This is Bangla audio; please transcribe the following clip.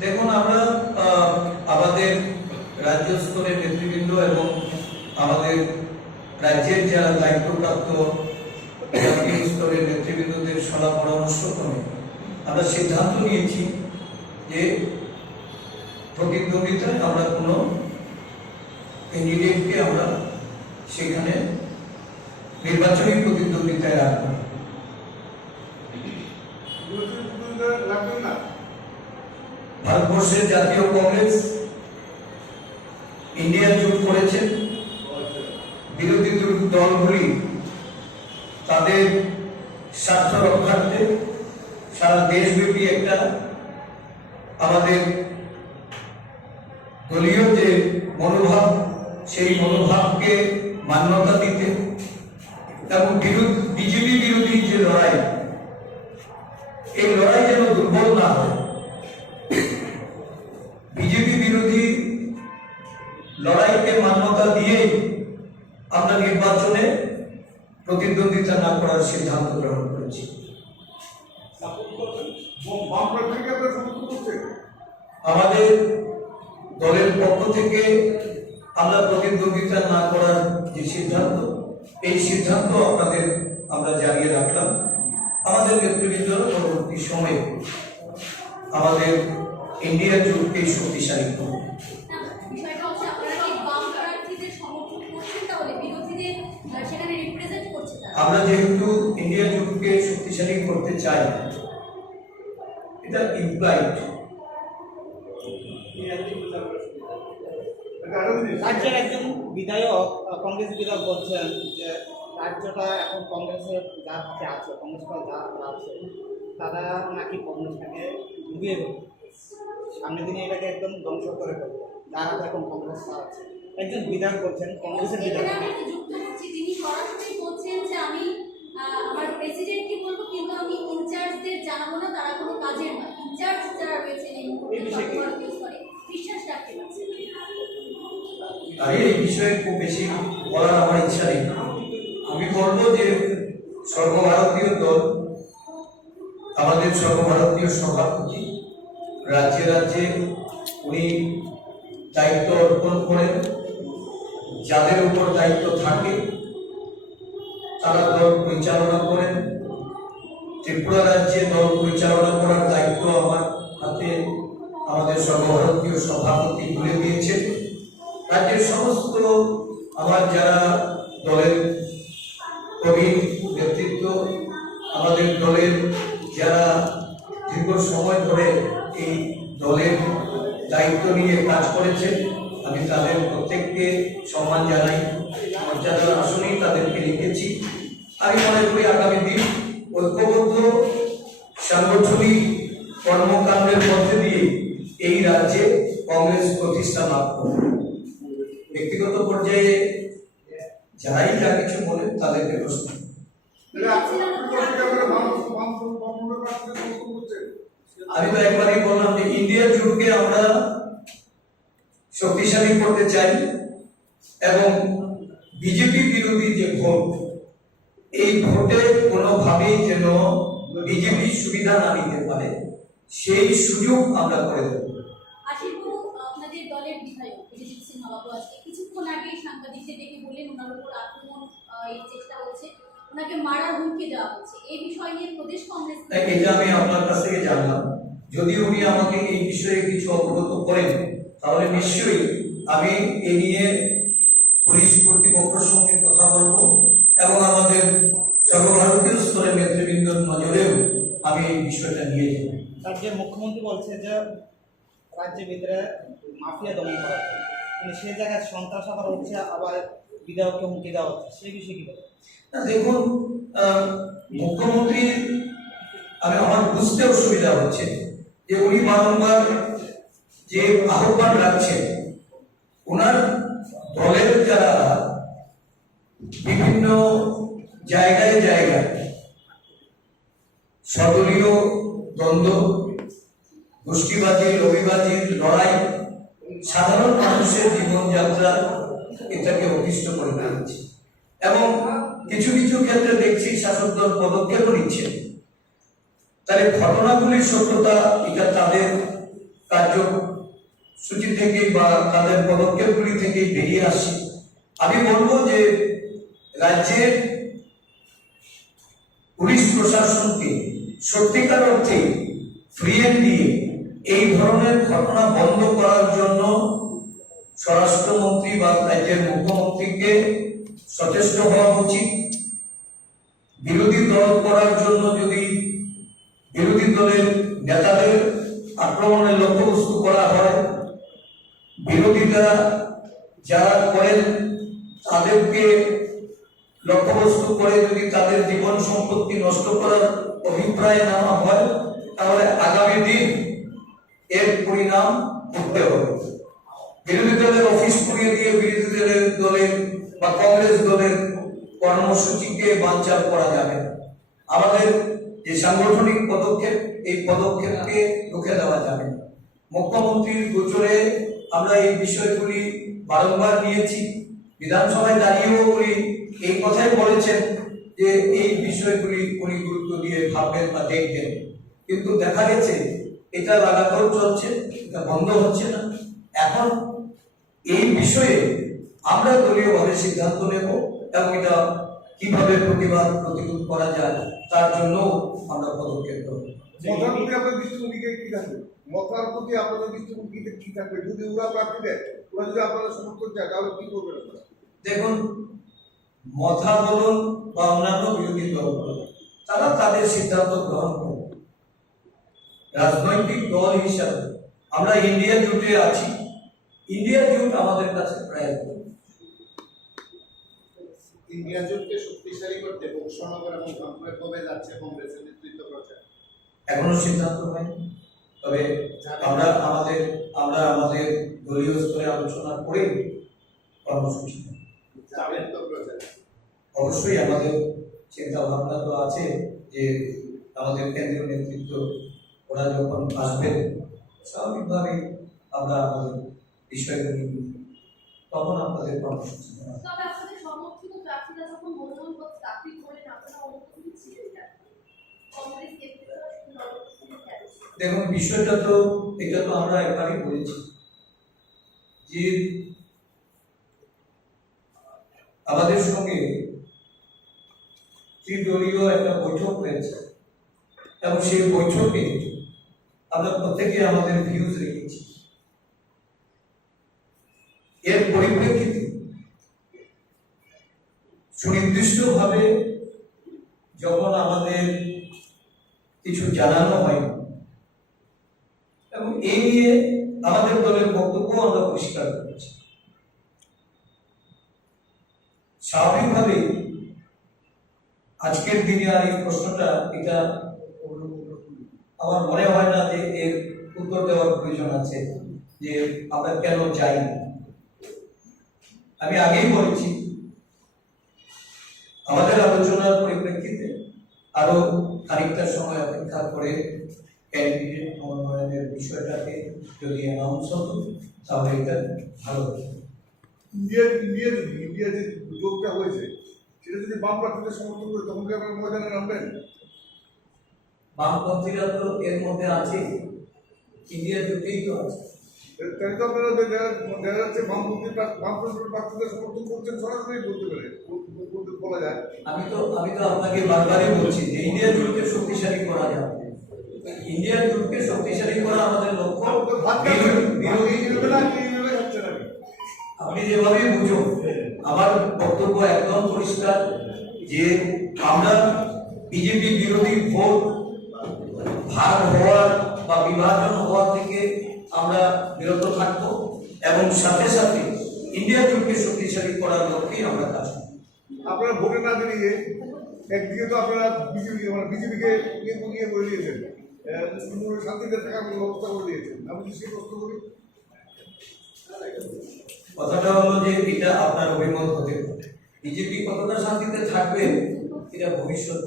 দেখুন, আমরা আমাদের রাজ্য স্তরের নেতৃবৃন্দ এবং আমাদের রাজ্যের যারা দায়িত্বপ্রাপ্ত জাতীয় স্তরের নেতৃবৃন্দদের সলা পরামর্শ ক্রমে আমরা সিদ্ধান্ত নিয়েছি যে প্রতিদ্বন্দ্বিতায় আমরা কোনো ক্যান্ডিডেটকে আমরা সেখানে নির্বাচনী প্রতিদ্বন্দ্বিতায় রাখব ভারতবর্ষের জাতীয় কংগ্রেস ইন্ডিয়া জোট করেছেন বিরোধী দল- দলগুলি তাদের স্বার্থ রক্ষার্থে সারা দেশব্যাপী একটা আমাদের দলীয় যে মনোভাব, সেই মনোভাবকে মান্যতা দিতে এবং বিজেপি বিরোধী যে লড়াই এই লড়াই যেন দুর্বল না হয়। বিজেপি বিরোধী লড়াইকে মান্যতা দিয়ে আমরা নির্বাচনে প্রতিদ্বন্দ্বিতা না করার সিদ্ধান্ত গ্রহণ করেছি। আমাদের দলের পক্ষ থেকে আমরা প্রতিদ্বন্দ্বিতা না করার যে সিদ্ধান্ত এই সিদ্ধান্ত আপনাদের আমরা জানিয়ে রাখলাম। আমাদের নেতৃবৃন্দ পরবর্তী সময়ে। আমাদের ইন্ডিয়া জোটকে শক্তিশালী করবে আমরা যেহেতু ইন্ডিয়া জোটকে শক্তিশালী করতে চাই, এটা ইমপ্লাইড রাজ্যের একজন বিধায়ক কংগ্রেস বিধায়ক বলছেন যে রাজ্যটা এখন কংগ্রেসের যার হাতে আছে কংগ্রেস দল যার আছে তারা নাকি কংগ্রেসটাকে ডুবিয়ে দেবে। সামনের দিনে এটাকে একদম ধ্বংস করে ফেলবে। যার হাতে এখন কংগ্রেস আছে। একজন বিধায়ক বলছেন কংগ্রেসের বিধায়ক। তিনি সরাসরি বলছেন যে আমি আমার প্রেসিডেন্টকে বলব কিন্তু আমি ইনচার্জদের জানাব না তারা কোনো কাজের নয় ইনচার্জ যারা রয়েছেন এই বিষয়ে বিশ্বাস রাখতে পারছেন আর এই বিষয়ে খুব বেশি বলার আমার ইচ্ছা নেই। আমি বলব যে সর্বভারতীয় দল, আমাদের সর্বভারতীয় সভাপতি রাজ্যে রাজ্যে উনি দায়িত্ব অর্পণ করেন। যাদের উপর দায়িত্ব থাকে, তারা দল পরিচালনা করেন। ত্রিপুরা রাজ্যে দল পরিচালনা করার দায়িত্ব আমার হাতে আমাদের সর্বভারতীয় সভাপতি তুলে দিয়েছেন। রাজ্যের সমস্ত আমার যারা দলের প্রবীণ নেতৃত্ব, আমাদের দলের যারা দীর্ঘ সময় ধরে এই দলের দায়িত্ব নিয়ে কাজ করেছে আমি তাদের প্রত্যেককে সম্মান জানাই। মর্যাদার আসনেই তাদেরকে লিখেছি। আমি মনে করি আগামী দিন ঐক্যবদ্ধ, সাংগঠনিক কর্মকাণ্ডের মধ্যে দিয়ে এই রাজ্যে কংগ্রেস প্রতিষ্ঠা লাভ করবে। পর্যায়ে যারাই যা কিছু বলেন তাদেরকে করছেন। আমি তো একবারই বললাম যে ইন্ডিয়া জোটকে আমরা শক্তিশালী করতে চাই এবং বিজেপি বিরোধী যে ভোট এই ভোটে কোনোভাবেই যেন বিজেপি সুবিধা না নিতে পারে সেই সুযোগ আমরা করে দেব। দলের বিধায়ক অভিজিৎ সিংহ বাবু আজকে। কিছুক্ষণ আগে সাংবাদিকদের ডেকে বললেন ওনার উপর আক্রমণ এই চেষ্টা হচ্ছে। ওনাকে মারার হুমকি দেওয়া হচ্ছে। এই বিষয় নিয়ে প্রদেশ কংগ্রেস এটা আমি আপনার কাছ থেকে জানলাম। যদি উনি আমাকে এই বিষয়ে কিছু অবগত করেন তাহলে নিশ্চয়ই আমি এ নিয়ে পুলিশ কর্তৃপক্ষের সঙ্গে কথা বলব এবং আমাদের সর্বভারতীয় স্তরের নেতৃবৃন্দর নজরেও আমি এই বিষয়টা নিয়ে যাব। রাজ্যের মুখ্যমন্ত্রী বলছে যে রাজ্যের ভিতরে মাফিয়া দমন করা কিন্তু সেই জায়গায় সন্ত্রাস আবার হচ্ছে আবার বিধায়ককে হুমকি দেওয়া হচ্ছে। সেই বিষয়ে কি বলবেন দেখুন আহ, মুখ্যমন্ত্রী আমি আমার বুঝতে অসুবিধা হচ্ছে যে উনি বারংবার যে আহ্বান রাখছেন ওনার দলের যারা বিভিন্ন জায়গায় জায়গায় সদলীয় দ্বন্দ্ব গোষ্ঠীবাজি রবিবাজির লড়াই, সাধারণ মানুষের জীবনযাত্রা এটাকে অতিষ্ঠ করে ফেলেছে এবং কিছু কিছু ক্ষেত্রে দেখছি শাসক দল পদক্ষেপও নিচ্ছে। তাহলে ঘটনাগুলির সত্যতা এটা তাদের কার্যসূচি থেকে বা তাদের পদক্ষেপগুলি থেকে বেরিয়ে আসছে। আমি বলব যে রাজ্যের পুলিশ প্রশাসনকে সত্যিকার অর্থে ফ্রিয়েন দিয়ে এই ধরনের ঘটনা বন্ধ করার জন্য স্বরাষ্ট্রমন্ত্রী বা রাজ্যের মুখ্যমন্ত্রীকে সচেষ্ট হওয়া উচিত। বিরোধী দল করার জন্য যদি বিরোধী দলের নেতাদের আক্রমণের লক্ষ্যবস্তু করা হয়, বিরোধীরা যারা করেন তাদেরকে লক্ষ্যবস্তু করে যদি তাদের জীবন সম্পত্তি নষ্ট করার অভিপ্রায় নেওয়া হয়, তাহলে আগামী দিন এর পরিণাম ভুগতে হবে। বিরোধী দলের অফিস পুড়িয়ে দিয়ে বিরোধী দলের দলের বা কংগ্রেস দলের কর্মসূচিকে বানচাল করা যাবে আমাদের যে সাংগঠনিক পদক্ষেপ, এই পদক্ষেপকে রুখে দেওয়া যাবে মুখ্যমন্ত্রীর গোচরে আমরা এই বিষয়গুলি বারংবার নিয়েছি। বিধানসভায় দাঁড়িয়েও উনি এই কথাই বলেছেন যে এই বিষয়গুলি উনি গুরুত্ব দিয়ে ভাববেন বা দেখবেন। কিন্তু দেখা গেছে এটা লাগাতার চলছে এটা বন্ধ হচ্ছে না। এখন এই বিষয়ে আমরা দলীয়ভাবে সিদ্ধান্ত নেব এবং এটা কীভাবে প্রতিবাদ প্রতিরোধ করা যায় তার জন্য আমরা পদক্ষেপ নেব। মথার প্রতি কি থাকবে মথার প্রতি আপনাদের দৃষ্টিভঙ্গিতে কি থাকবে? যদি ওরা প্রার্থী দেয় ওরা যদি আপনারা সমর্থন চায় তাহলে কি করবেন দেখুন মথা বলুন বা অন্যান্য বিরোধী দল বলুন তারা তাদের সিদ্ধান্ত গ্রহণ করবে রাজনৈতিক দল হিসাবে আমরা ইন্ডিয়া জুটে আছি। ইন্ডিয়া জোট আমাদের কাছে প্রায় ইন্ডিয়া জোটকে শক্তিশালী করতে বংশনগর এবং রংপুরে কবে যাচ্ছে কংগ্রেসের নেতৃত্ব প্রচার। এখনও সিদ্ধান্ত হয়নি। তবে আমরা আমাদের আমরা আমাদের দলীয় স্তরে আলোচনা করে কর্মসূচি। যাবেন তো প্রচার। অবশ্যই আমাদের চিন্তা ভাবনা তো আছে যে আমাদের কেন্দ্রীয় নেতৃত্ব ওরা যখন আসবেন স্বাভাবিকভাবে আমরা আমাদের বিষয়গুলি নিয়ে তখন আপনাদের কর্মসূচি? দেখুন বিষয়টা তো এটা তো আমরা একবারই বলেছি যে আমাদের সঙ্গে ত্রিদলীয় একটা বৈঠক হয়েছে এবং সেই বৈঠকে আমরা প্রত্যেকে আমাদের ভিউজ রেখেছি। এর পরিপ্রেক্ষিতে সুনির্দিষ্টভাবে যখন আমাদের কিছু জানানো হয়, এবং এই নিয়ে আমাদের দলের বক্তব্য আমরা পরিষ্কার করেছি। স্বাভাবিকভাবে আজকের দিনে আর এই প্রশ্নটা এটা আমার মনে হয় না যে এর উত্তর দেওয়ার প্রয়োজন আছে, যে আমরা কেন চাই আমি আগেই বলেছি, আমাদের আলোচনার পরিপ্রেক্ষিতে আরও খানিকটা সময় অপেক্ষা করে ক্যান্ডিডেট মনোনয়নের বিষয়টাকে যদি অ্যানাউন্স হতো, তাহলে এটা ভালো হতো। ইন্ডিয়া ইন্ডিয়া যে যোগটা হয়েছে, সেটা যদি বাম প্রার্থীদের সমর্থন করে, তখন কি আপনারা ময়দানে নামবেন? বামপন্থীরা তো এর মধ্যে আছে ইন্ডিয়া জুটেই তো আছে। তাই তো আপনারা দেখা যাচ্ছে বামপন্থী বামপন্থী প্রার্থীদের সমর্থন করছেন সরাসরি বলতে পারে বলা যায়। আমি তো আমি তো আপনাকে বারবারই বলছি যে ইন্ডিয়া জুটকে শক্তিশালী করা যাবে ইন্ডিয়া জুটকে শক্তিশালী করা আমাদের লক্ষ্য। আপনি যেভাবে বুঝুন আমার বক্তব্য একদম পরিষ্কার যে আমরা বিজেপি বিরোধী ভোট ভাগ হওয়ার বা বিভাজন হওয়া থেকে আমরা বিরত থাকব এবং সাথে সাথে ইন্ডিয়া জোটকে শক্তিশালী করার লক্ষ্যেই আমরা কাজ করব। আপনারা ভোটে না বেরিয়ে একদিকে তো আপনারা বিজেপি মানে বিজেপিকে ইয়ে করে দিয়েছেন। শান্তিতে থাকার ব্যবস্থা করে দিয়েছেন। আমি যদি সেই প্রশ্ন করি? কথাটা হলো যে এটা আপনার অভিমত হতে পারে। বিজেপি কতটা শান্তিতে থাকবে এটা ভবিষ্যৎ